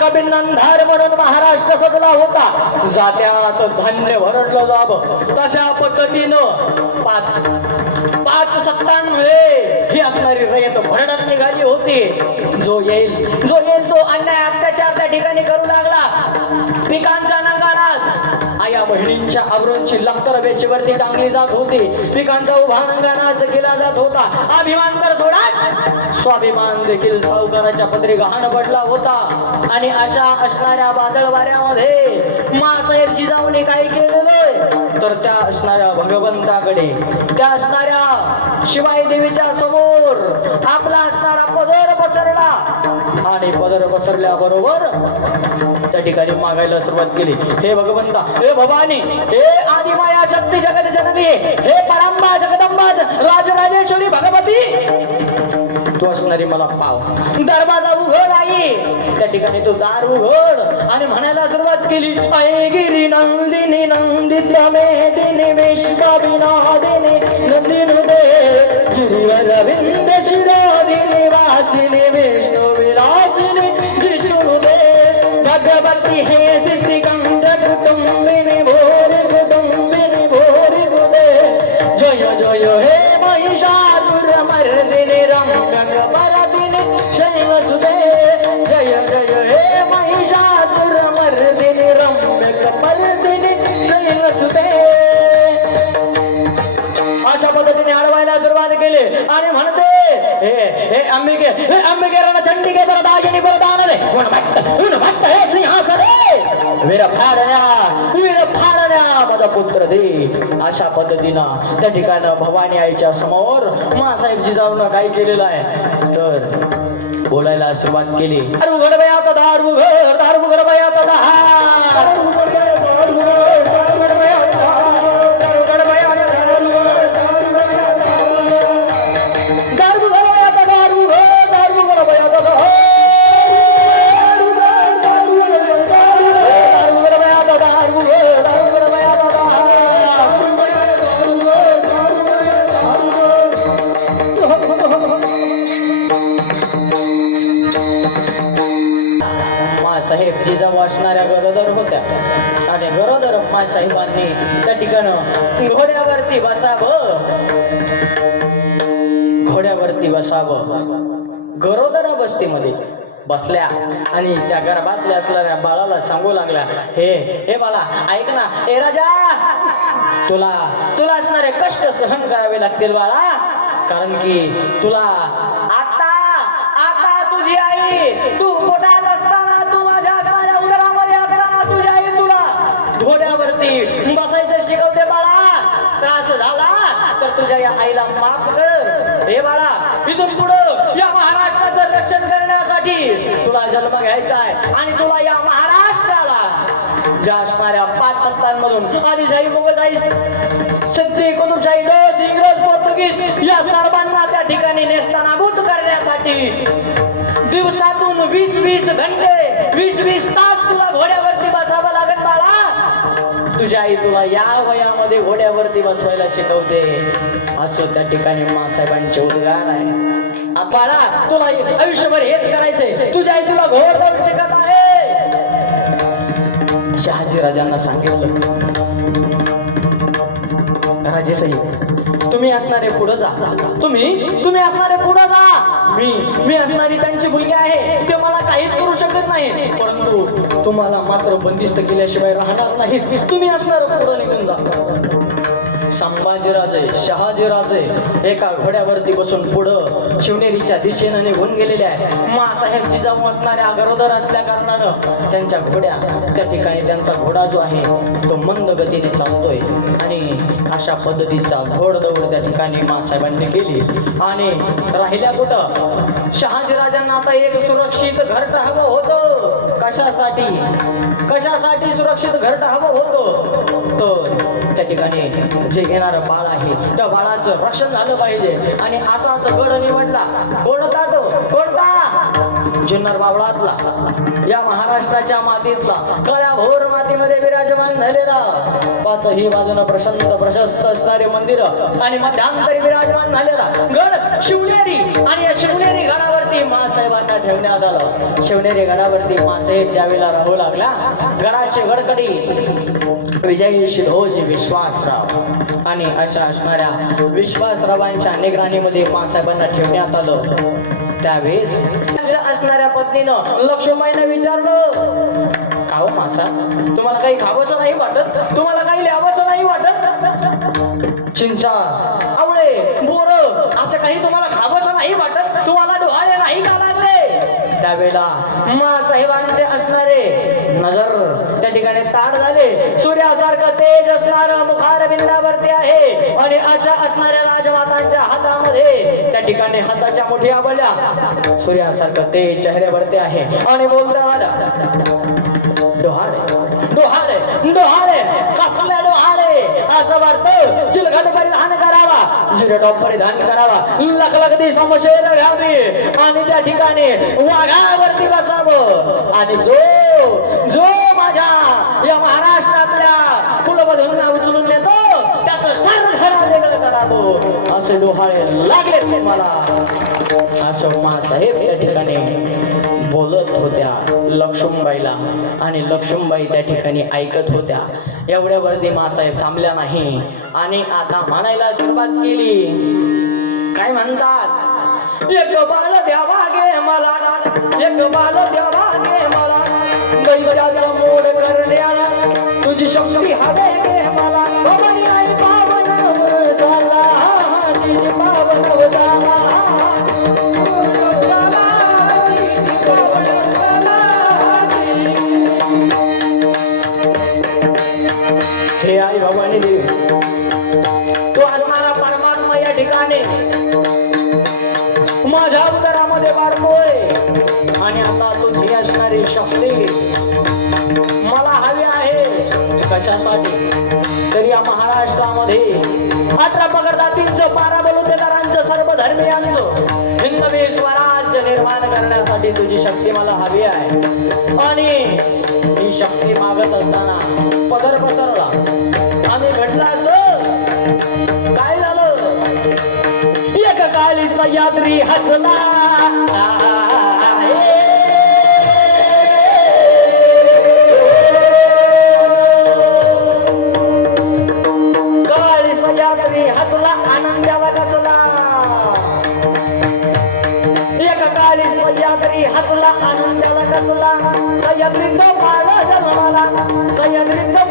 कबिनंधार म्हणून महाराष्ट्र सजला होता. जात्यात धान्य भरडलं जावं. तशा पद्धतीनं पाच पाच सत्तांमुळे ही असणारी रयत भरडत निघाली होती. जो येईल जो येईल तो अन्याय अत्याचार त्या ठिकाणी करू लागला. बहिणींच्या आवरणची लखतर वेशीवरती टांगली जात होती. पिकांचा उभा नाच केला जात होता. अभिमान तर सोडाच. स्वाभिमान देखील सावकाराच्या पदरी गहाण पडला होता. आणि अशा असणाऱ्या बादळ वाऱ्यामध्ये मासाहेब जिजाऊने काय केलेलं तर त्या असणाऱ्या भगवंताकडे त्या असणाऱ्या शिवाई देवीच्या समोर आपला असणारा पदर पसरला. आणि पदर पसरल्याबरोबर त्या ठिकाणी मागायला सुरुवात केली. हे भगवंता हे भवानी हे आदिमाया शक्ती जगत जननी हे परांबा जगदंबा राजराजेश्वरी भगवती तू असणारी मला पाव. दरवाजा उघड आई. त्या ठिकाणी तो दार उघड आणि म्हणायला सुरुवात केली आई गिरी नंदिनी नंदित मेदिनी विश्वविनोदिनी नंदिनु दे गिरिवर विंद शिरोदिनी वासिनी भगवती हे सिद्धिकंद कुटुंबिनी भोरी कुटुंबिनी भोरी गुदे जय जय हे महिषासुर मर्दिनी रम्यक परदिनी शैव सुदे। जय जय हे महिषासुर मर्दिनी रम्यक परदिनी शैव सुदे। अशा पद्धतीने अडवायला सुरुवात केली आणि म्हणते हे हे अंबिके हे अंबिके रण चंडिके बरदागिनी बरदान रे गुण भक्त गुण भक्त हे वीर फाडण्या वीर फाडण्या माझा पुत्र दे अशा पद्धतीनं त्या ठिकाणं भवानी आईच्या समोर मासाहेब जाऊन काय केलेलं आहे? तर बोलायला सुरुवात केली. दारू उघड बाई आता दारू घर दारू उघड बाई आता दहा दारू बसावं. घोड्यावरती बसावं. गरोदरा बस्तीमध्ये बसल्या आणि त्या गर्भातल्या असणाऱ्या बाळाला सांगू लागल्या हे हे बाळा ऐक ना हे राजा तुला तुला असणारे कष्ट सहन करावे लागतील बाळा. कारण की तुला तुझ्या या आईला माफ कर. हे बाळा इथून पुढं या महाराष्ट्राचं रक्षण करण्यासाठी तुला जन्म घ्यायचा आहे आणि तुला या महाराष्ट्राला ज्या असणाऱ्या पाच सत्तांमधून आदिशाही मुघलशाही सत्ती कुतुबशाही डच इंग्रज पोर्तुगीज या सर्वांना त्या ठिकाणी नेस्तानाभूत करण्यासाठी दिवसातून वीस वीस घंटे वीस वीस तास तुला घोड्या तुझ्या आई तुला या वयामध्ये घोड्यावरती बसवायला शिकवते. असं त्या ठिकाणी मासाहेबांचे उद्गार आहे. बाळा तुला आयुष्यभर हेच करायचंय. तुझी आई तुला घोड जाऊन शिकत आहे. शहाजी राजांना सांगितलं. राजेसाई तुम्ही असणारे पुढे जा. तुम्ही तुम्ही असणारे पुढे जा. मी मी असणारी त्यांची मुलगी आहे. ते मला काहीच करू शकत नाही. परंतु तुम्हाला मात्र बंदिस्त केल्याशिवाय राहणार नाही. तुम्ही असणार पुढे निघून जा. संभाजीराजे शहाजीराजे एका घोड्यावरती बसून पुढं शिवनेरीच्या दिशेनं निघून गेलेले आहे मासाहेब जिजाऊ असणाऱ्या गरोदर असल्या कारणानं त्यांच्या घोड्या त्या ठिकाणी त्यांचा घोडा जो आहे तो मंद गतीने चालतोय. आणि अशा पद्धतीचा घोडदौड त्या ठिकाणी मासाहेबांनी केली. आणि राहिल्या कुठं? शहाजीराजांना आता एक सुरक्षित घर हवं होतं. कशासाठी? कशासाठी सुरक्षित घर हवं होतं? तर त्या ठिकाणी जे घेणार बाळ आहे त्या बाळाचं रक्षण झालं पाहिजे. आणि असाच गड निवडला. कोणता तो? कोणता? जुन्नर बावळातला या महाराष्ट्राच्या मातीतला कळ्या भोर मातीमध्ये विराजमान झालेला पाचही बाजूनं प्रशस्त प्रशस्त असणारे मंदिर आणि मध्यांतरी विराजमान झालेला गड शिवनेरी. आणि या शिवनेरी गडावरती मासाहेबांना ठेवण्यात आलं. शिवनेरी गडावरती मासाहेब ज्यावेळेला राहू लागला गडाचे गडकडी विजयी ध्वज विश्वासराव. आणि अशा असणाऱ्या विश्वासरावांच्या निगराणीमध्ये मासाहेबांना ठेवण्यात आलं. त्यावेळेस असणाऱ्या पत्नीनं लक्ष्मीबाईनं विचारलं खाव मासा तुम्हाला काही खावंच नाही वाटत? तुम्हाला काही लिहावंच नाही वाटत? चिंचा आवळे बोर असं काही तुम्हाला खावंच नाही वाटत? तुम्हाला डोहाळे त्यावेळेला मासाहेबांचे असणारे नजर त्या ठिकाणी ताट झाले. सूर्यासारखं तेज असणार मुखार बिंदावरती आहे. आणि अशा असणाऱ्या राजमातांच्या हातामध्ये त्या ठिकाणी हाताच्या मोठी आवडल्या. सूर्यासारखं तेज चेहऱ्यावरती आहे. आणि बोलता आला डोहाळे डोहाळे डोहाळे कसले डोहाळे असं वाटतं चिलखत परिधान करावा जिरटॉप परिधान करावा. लख लख समशेर घ्यावी आणि त्या ठिकाणी वाघावरती बसावं. आणि जो जो माझ्या या महाराष्ट्रातल्या कुलवधूंना उचलून नेतो त्याचं सर घरा वेगळं करावं. असे डोहाळे लागले मला असं मासाहेब त्या ठिकाणी बोलत होत्या लक्ष्मीबाईला आणि लक्ष्मीबाई त्या ठिकाणी ऐकत होत्या. एवढ्यावरती मासाहेब थांबल्या नाही आणि आता म्हणायला सुरुवात केली. काय म्हणतात? एक बाल द्यावा गे मला एक बाल द्यावा गे मला. दैत्याचा मोड करण्याला तुझी शक्ती हवे गे मला. हो, तो असणारा परमात्मा या ठिकाणी. माझ्या उदरामध्ये बारकोय आणि आता तुझी असणारी शक्ती मला हवी आहे. कशासाठी? तर या महाराष्ट्रामध्ये अठरा पगडदातींचं बारा बलुतेदारांचं सर्व धर्मियांचं हिंदवी स्वराज्य निर्माण करण्यासाठी तुझी शक्ती मला हवी आहे. आणि ही शक्ती मागत असताना पदर पसरला आम्ही काळी हसला. काळी सह्याद्री हसला आनंदाला कसला एक काळी सह्याद्री हसला आनंदाला कसला सह्याद्रीत बाळ जन्माला सह्याद्रीत बाळ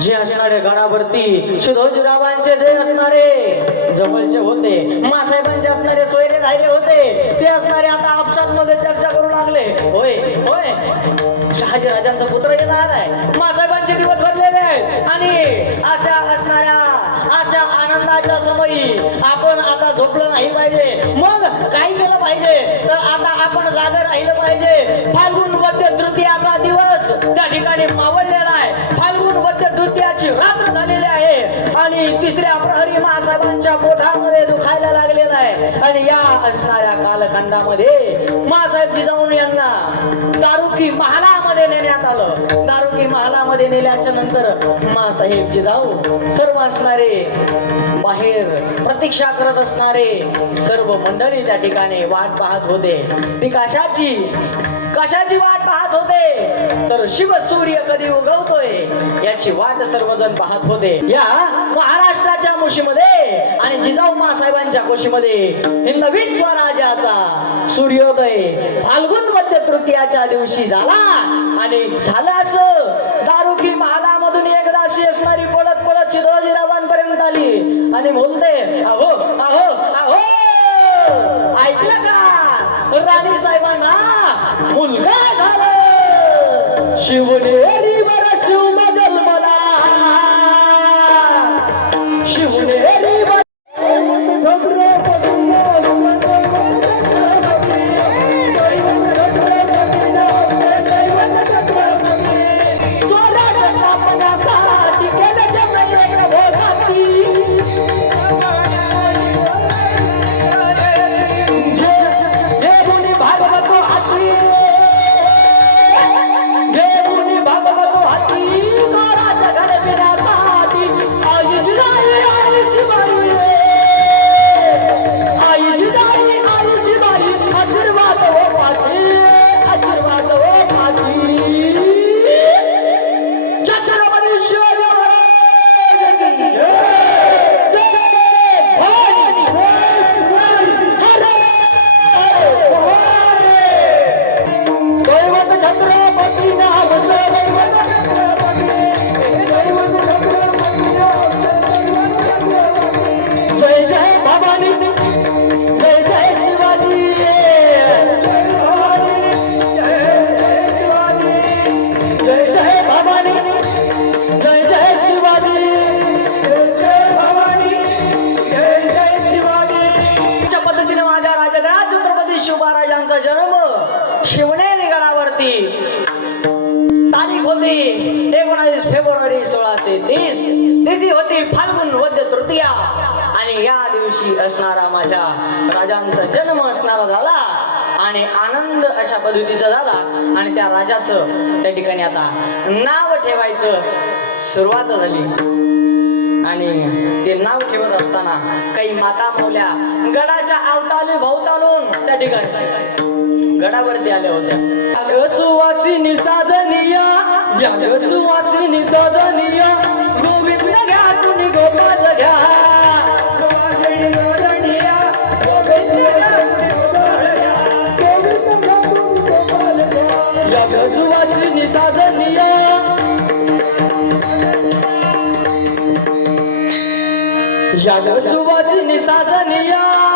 जे असणारे गडावरती शिधोजीरावांचे जे असणारे जवळचे होते. मासाहेबांचे असणारे सोयरे झाले होते. ते असणारे आता आपसांमध्ये चर्चा करू लागले. होय होय. शहाजी राजांचा पुत्र येणार आहे मासाहेबांचे दिवस भरलेले आहेत. आणि अशा असणाऱ्या अशा आनंदाच्या समयी आपण आता झोपलं नाही पाहिजे. मग काही केलं पाहिजे. तर आता आपण जागर राहिलं पाहिजे. फाल्गुन मध्य तृतीयाचा दिवस त्या ठिकाणी मावळलेला आहे. फाल्गुन मध्य तृतीयाची रात्र झालेली आहे. आणि तिसऱ्या प्रहरी महासाहेबांच्या पोटामध्ये दुखायला लागले. आणि या असणाऱ्या कालखंडामध्ये महासाहेब जिजाऊन यांना दारुकी महालामध्ये नेण्यात आलं. दारुकी महालामध्ये नेल्याच्या नंतर मासाहेब जिजाऊ सर्व असणारे बाहेर प्रतीक्षा करत असणारे सर्व मंडळी त्या ठिकाणी वाट पाहत होते. ती कशाची? कशाची वाट पाहत होते? तर शिव सूर्य कधी उगवतोय? याची वाट सर्वजण पाहत होते. या महाराष्ट्राच्या मुशीमध्ये आणि जिजाऊ मासाहेबांच्या हे नवीन स्वराज्याचा सूर्योदय फाल्गुन मध्य तृतीयाच्या दिवशी झाला. आणि झालं असं. दारुकी महालामधून एकदा अशी असणारी पळत पळत चिरोजीरावांपर्यंत आली. आणि बोलते अहो अहो अहो ऐकलं का? राणी साहेबांना मुलगा झाला. शिवनेरी वर शिव मला. शिवनेरी होती. एकोणावीस फेब्रुवारी सोळाशे तीस. तिथी होती फाल्गुन वद्य तृतीया. आणि या दिवशी असणारा माझ्या राजांचा जन्म असणारा झाला. आणि आनंद अशा पद्धतीचा झाला. आणि त्या राजाचं त्या ठिकाणी आता नाव ठेवायचं सुरुवात झाली. आणि ते नाव ठेवत असताना काही माता मौल्या गडाच्या अवतालू भोवतालून त्या ठिकाणी गडावरती आल्या होत्या. सुवासिनी साधनिया सुवासिनी साधनिया गोविंद घ्या तुम्ही गोपाल घ्या सुवासिनी साधनिया, गोविंद घ्या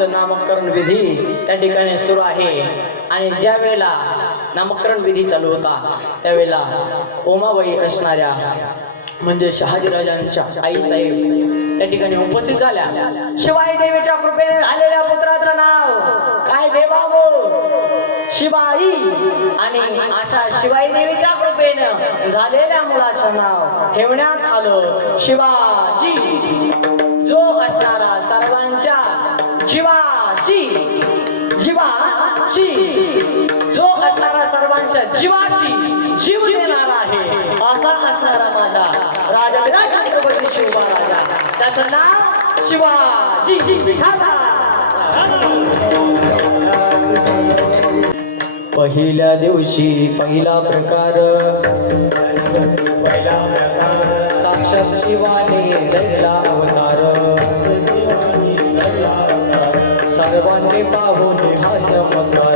शिवराजांचं नामकरण विधी त्या ठिकाणी सुरू आहे. आणि ज्या वेळेला नामकरण विधी चालू होता त्यावेळेला ओमाबाई असणाऱ्या म्हणजे शहाजीराजांच्या आई साहेब त्या ठिकाणी उपस्थित झाल्या. शिवाई देवीच्या कृपेने आलेल्या पुत्राचं नाव काय देवाबो शिवाई आणि अशा शिवाई देवीच्या कृपेनं झालेल्या मुलाचं नाव ठेवण्यात आलं. शिवाजी. जो असणारा जीवाशी जीवाशी जो असणारा सर्वांच्या जीवाशी जीव देणारा आहे असा असणारा माझा राजा विराज छत्रपती शिवराजा त्याचं नाव शिवाजी पहिल्या दिवशी पहिला प्रकार. पहिला प्रकार साक्षात शिवाने धरला अवतार. सर्वांनी पाहून हा चमत्कार